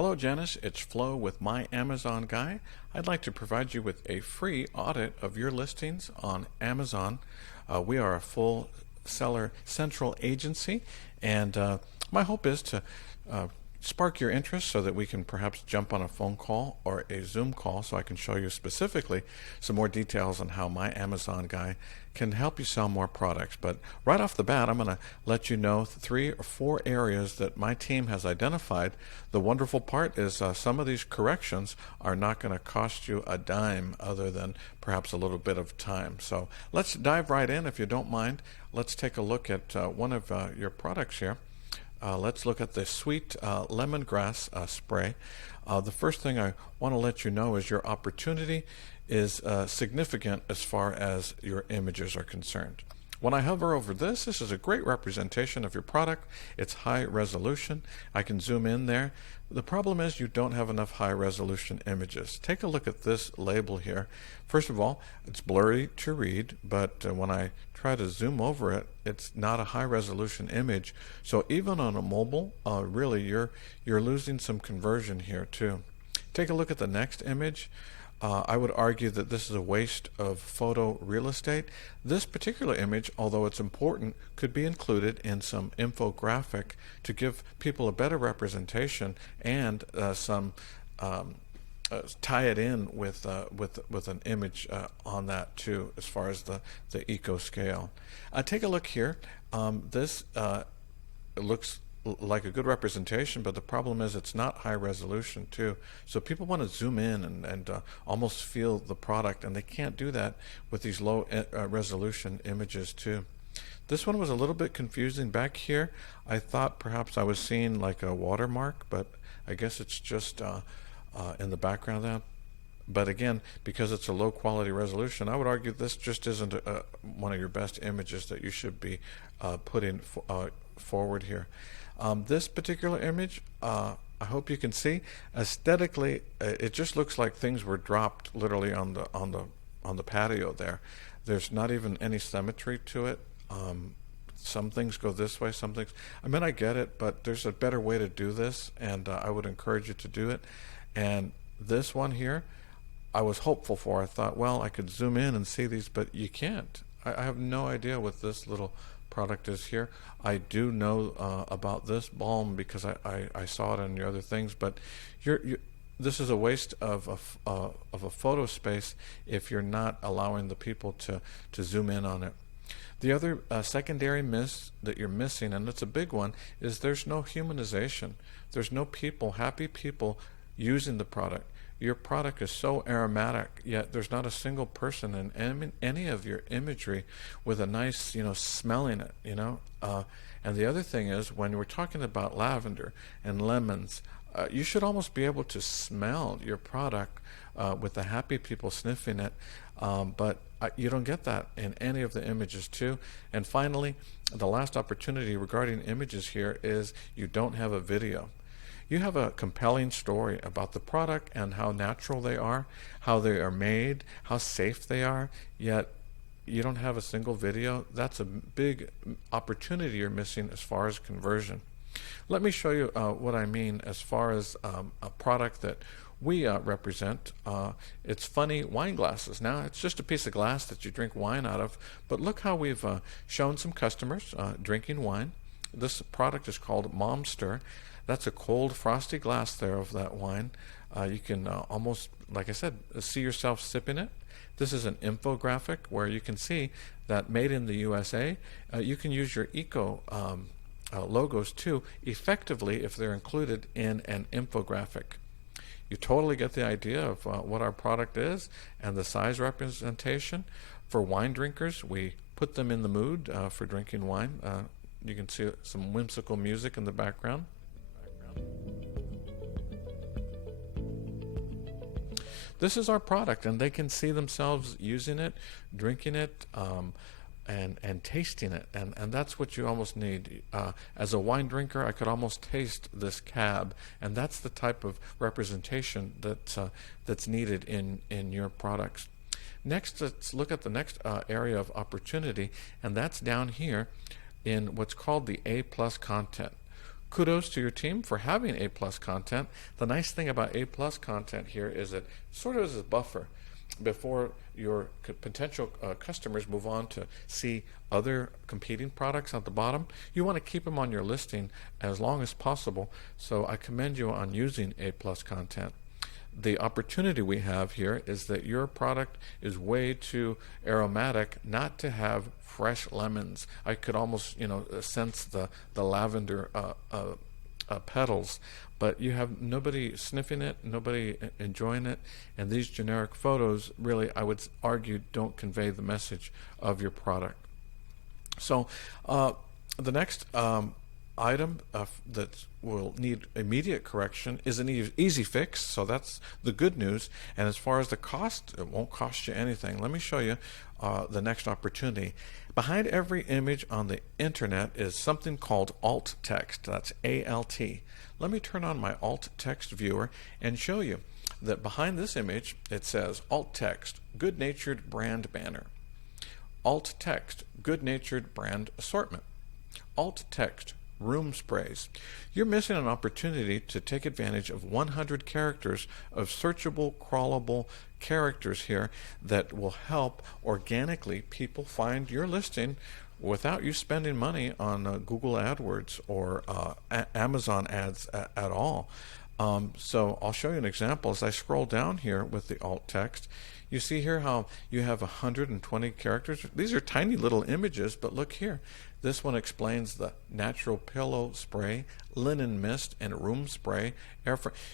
Hello Janice, it's Flo with My Amazon Guy. I'd like to provide you with a free audit of your listings on Amazon. We are a full seller central agency, and my hope is to spark your interest so that we can perhaps jump on a phone call or a Zoom call so I can show you specifically some more details on how My Amazon Guy can help you sell more products. But right off the bat, I'm going to let you know 3 or 4 areas that my team has identified. The wonderful part is some of these corrections are not going to cost you a dime other than perhaps a little bit of time. So let's dive right in if you don't mind. Let's take a look at one of your products here. Let's look at the sweet lemongrass spray. The first thing I want to let you know is your opportunity is significant as far as your images are concerned. When I hover over this is a great representation of your product. It's high resolution. I can zoom in there. The problem is you don't have enough high resolution images. Take a look at this label here. First of all, it's blurry to read, but when I try to zoom over it, it's not a high resolution image. So even on a mobile, really you're losing some conversion here too. Take a look at the next image. I would argue that this is a waste of photo real estate. This particular image, although it's important, could be included in some infographic to give people a better representation and tie it in with an image on that too, as far as the eco scale. Take a look here. This looks like a good representation, but the problem is it's not high resolution too. So people want to zoom in and almost feel the product, and they can't do that with these low resolution images too. This one was a little bit confusing back here. I thought perhaps I was seeing like a watermark, but I guess it's just in the background there. But again, because it's a low quality resolution, I would argue this just isn't one of your best images that you should be putting forward here. This particular image, I hope you can see, aesthetically, it just looks like things were dropped literally on the patio there. There's not even any symmetry to it. Some things go this way, some things. I mean, I get it, but there's a better way to do this, and I would encourage you to do it. And this one here, I was hopeful for. I thought, well, I could zoom in and see these, but you can't. I have no idea what this little product is here. I do know about this balm because I saw it in your other things, but this is a waste of a photo space if you're not allowing the people to zoom in on it. The other secondary miss that you're missing, and it's a big one, is there's no humanization. There's no people, happy people, using the product. Your product is so aromatic, yet there's not a single person in any of your imagery with a nice, smelling it, And the other thing is, when we're talking about lavender and lemons, you should almost be able to smell your product with the happy people sniffing it, but you don't get that in any of the images too. And finally, the last opportunity regarding images here is you don't have a video. You have a compelling story about the product and how natural they are, how they are made, how safe they are, yet you don't have a single video. That's a big opportunity you're missing as far as conversion. Let me show you what I mean as far as a product that we represent. It's funny wine glasses. Now, it's just a piece of glass that you drink wine out of, but look how we've shown some customers drinking wine. This product is called Momster. That's a cold, frosty glass there of that wine. You can almost, like I said, see yourself sipping it. This is an infographic where you can see that made in the USA. You can use your eco logos too effectively if they're included in an infographic. You totally get the idea of what our product is and the size representation. For wine drinkers, we put them in the mood for drinking wine. You can see some whimsical music in the background. This is our product, and they can see themselves using it, drinking it, and tasting it, and that's what you almost need. As a wine drinker, I could almost taste this cab, and that's the type of representation that's needed in your products. Next, let's look at the next area of opportunity, and that's down here in what's called the A+ content. kudos to your team for having A+ content. The nice thing about A+ content here is it sort of is a buffer before your potential customers move on to see other competing products at the bottom. You want to keep them on your listing as long as possible, so I commend you on using A+ content. The opportunity we have here is that your product is way too aromatic not to have fresh lemons. I could almost, sense the lavender petals, but you have nobody sniffing it, nobody enjoying it, and these generic photos really, I would argue, don't convey the message of your product. So the next item that will need immediate correction is an easy fix, so that's the good news. And as far as the cost, it won't cost you anything. Let me show you the next opportunity. Behind every image on the internet is something called alt text. That's ALT. Let me turn on my alt text viewer and show you that behind this image it says alt text, good-natured brand banner. Alt text, good-natured brand assortment. Alt text, room sprays. You're missing an opportunity to take advantage of 100 characters of searchable, crawlable characters here that will help organically people find your listing without you spending money on Google AdWords or Amazon ads at all. So I'll show you an example. As I scroll down here with the alt text, you see here how you have 120 characters. These are tiny little images, but look here. This one explains the natural pillow spray, linen mist, and room spray.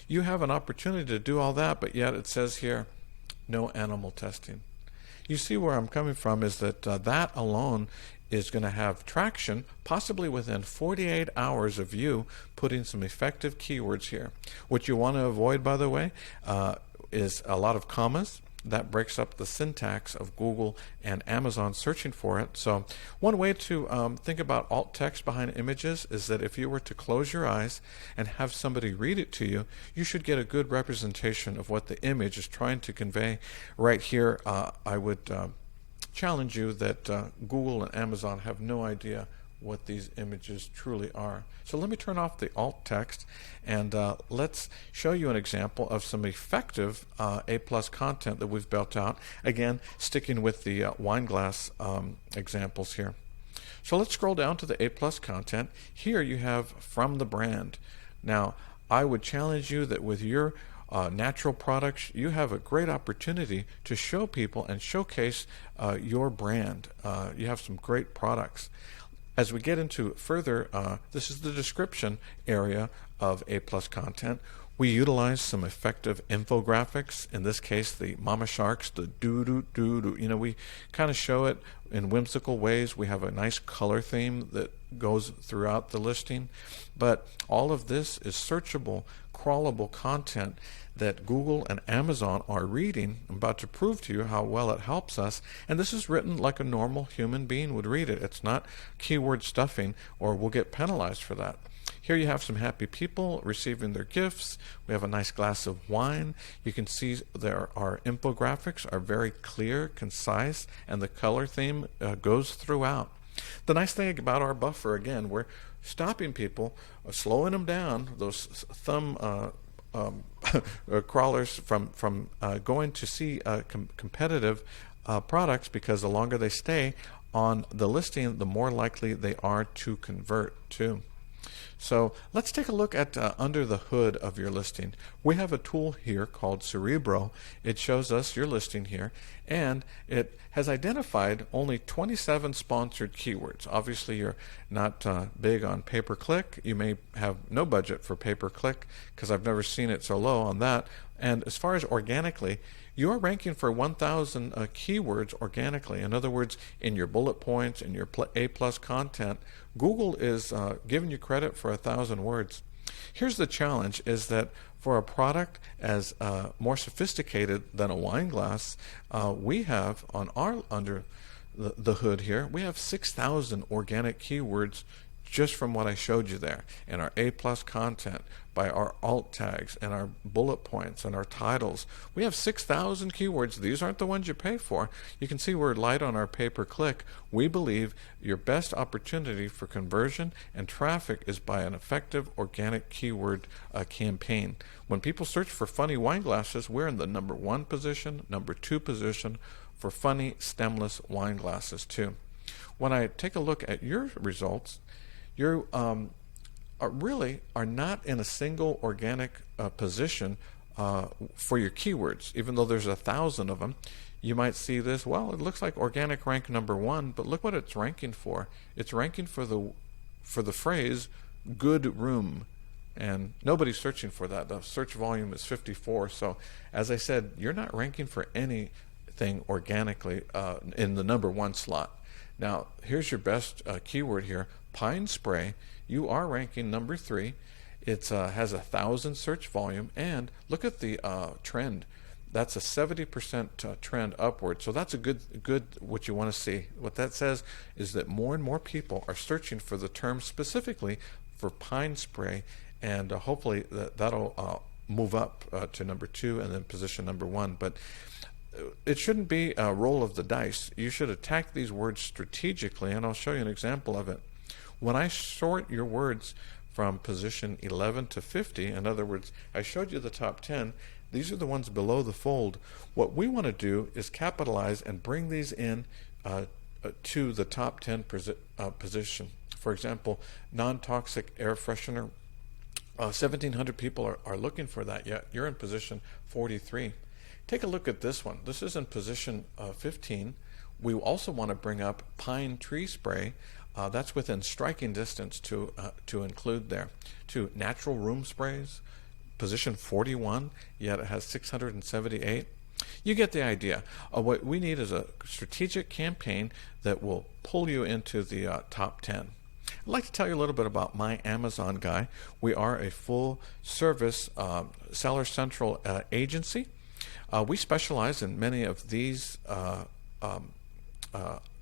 You have an opportunity to do all that, but yet it says here, no animal testing. You see where I'm coming from is that that alone is going to have traction, possibly within 48 hours of you putting some effective keywords here. What you want to avoid, by the way, is a lot of commas. That breaks up the syntax of Google and Amazon searching for it. So one way to think about alt text behind images is that if you were to close your eyes and have somebody read it to you, you should get a good representation of what the image is trying to convey. Right here, I would challenge you that Google and Amazon have no idea what these images truly are. So let me turn off the alt text and let's show you an example of some effective A+ content that we've built out. Again, sticking with the wine glass examples here. So let's scroll down to the A+ content. Here you have from the brand. Now, I would challenge you that with your natural products, you have a great opportunity to show people and showcase your brand. You have some great products. As we get into further, this is the description area of A+ content. We utilize some effective infographics. In this case, the mama sharks, the doo-doo-doo-doo. We kind of show it in whimsical ways. We have a nice color theme that goes throughout the listing. But all of this is searchable, crawlable content that Google and Amazon are reading. I'm about to prove to you how well it helps us. And this is written like a normal human being would read it. It's not keyword stuffing, or we'll get penalized for that. Here you have some happy people receiving their gifts. We have a nice glass of wine. You can see there our infographics are very clear, concise, and the color theme goes throughout. The nice thing about our buffer, again, we're stopping people, slowing them down, those thumb crawlers from going to see competitive products, because the longer they stay on the listing, the more likely they are to convert too. So let's take a look at under the hood of your listing. We have a tool here called Cerebro. It shows us your listing here, and it has identified only 27 sponsored keywords. Obviously, you're not big on pay-per-click. You may have no budget for pay-per-click, because I've never seen it so low on that. And as far as organically, you are ranking for 1,000 keywords organically. In other words, in your bullet points, in your A+ content, Google is giving you credit for 1,000 words. Here's the challenge, is that for a product as more sophisticated than a wine glass, we have on our under the hood here, we have 6,000 organic keywords just from what I showed you there, and our A+ content, by our alt tags and our bullet points and our titles. We have 6,000 keywords. These aren't the ones you pay for. You can see we're light on our pay-per-click. We believe your best opportunity for conversion and traffic is by an effective organic keyword campaign. When people search for funny wine glasses, we're in the number 1 position, number 2 position for funny stemless wine glasses too. When I take a look at your results, you really are not in a single organic position for your keywords. Even though there's 1,000 of them, you might see this, well, it looks like organic rank number 1, but look what it's ranking for. It's ranking for the phrase good room, and nobody's searching for that. The search volume is 54, so as I said, you're not ranking for anything organically in the number 1 slot. Now, here's your best keyword here, pine spray. You are ranking number 3. It has 1,000 search volume, and look at the trend. That's a 70% trend upward. So that's a good what you want to see. What that says is that more and more people are searching for the term specifically for pine spray, and hopefully that'll move up to number 2 and then position number 1. But it shouldn't be a roll of the dice. You should attack these words strategically, and I'll show you an example of it. When I sort your words from position 11 to 50, in other words, I showed you the top 10, these are the ones below the fold. What we want to do is capitalize and bring these in to the top 10 position. For example, non-toxic air freshener, 1,700 people are looking for that, yet you're in position 43. Take a look at this one. This is in position 15. We also want to bring up pine tree spray. That's within striking distance to include there. To natural room sprays, position 41, yet it has 678. You get the idea. What we need is a strategic campaign that will pull you into the top 10. I'd like to tell you a little bit about My Amazon Guy. We are a full-service Seller Central agency. We specialize in many of these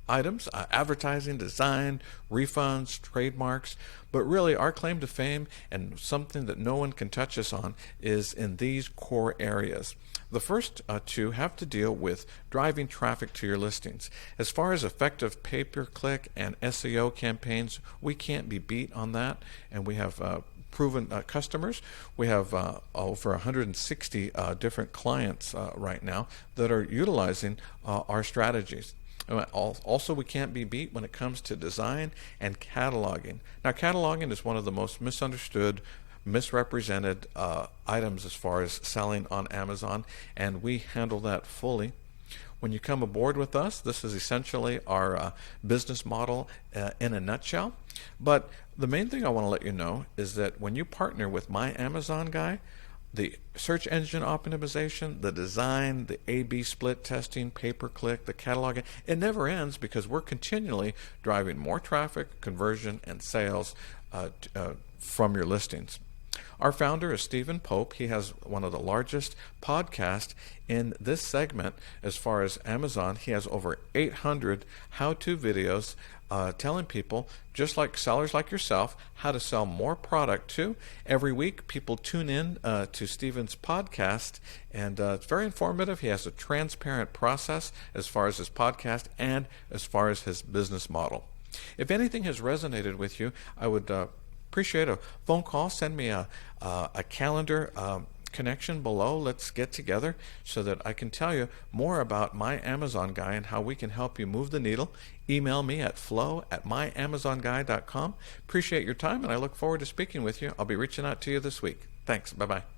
items, advertising, design, refunds, trademarks, but really our claim to fame and something that no one can touch us on is in these core areas. The first two have to deal with driving traffic to your listings. As far as effective pay-per-click and SEO campaigns, we can't be beat on that, and we have proven customers. We have over 160 different clients right now that are utilizing our strategies. Also, we can't be beat when it comes to design and cataloging. Now, cataloging is one of the most misunderstood, misrepresented items as far as selling on Amazon, and we handle that fully. When you come aboard with us, this is essentially our business model in a nutshell. But the main thing I want to let you know is that when you partner with My Amazon Guy, the search engine optimization, the design, the A/B split testing, pay-per-click, the cataloging, it never ends because we're continually driving more traffic, conversion, and sales from your listings. Our founder is Stephen Pope. He has one of the largest podcasts in this segment as far as Amazon. He has over 800 how-to videos telling people, just like sellers like yourself, how to sell more product too. Every week, people tune in to Stephen's podcast, and it's very informative. He has a transparent process as far as his podcast and as far as his business model. If anything has resonated with you, I would appreciate a phone call. Send me a calendar connection below. Let's get together so that I can tell you more about My Amazon Guy and how we can help you move the needle. Email me at flow@myamazonguy.com. Appreciate your time, and I look forward to speaking with you. I'll be reaching out to you this week. Thanks. Bye-bye.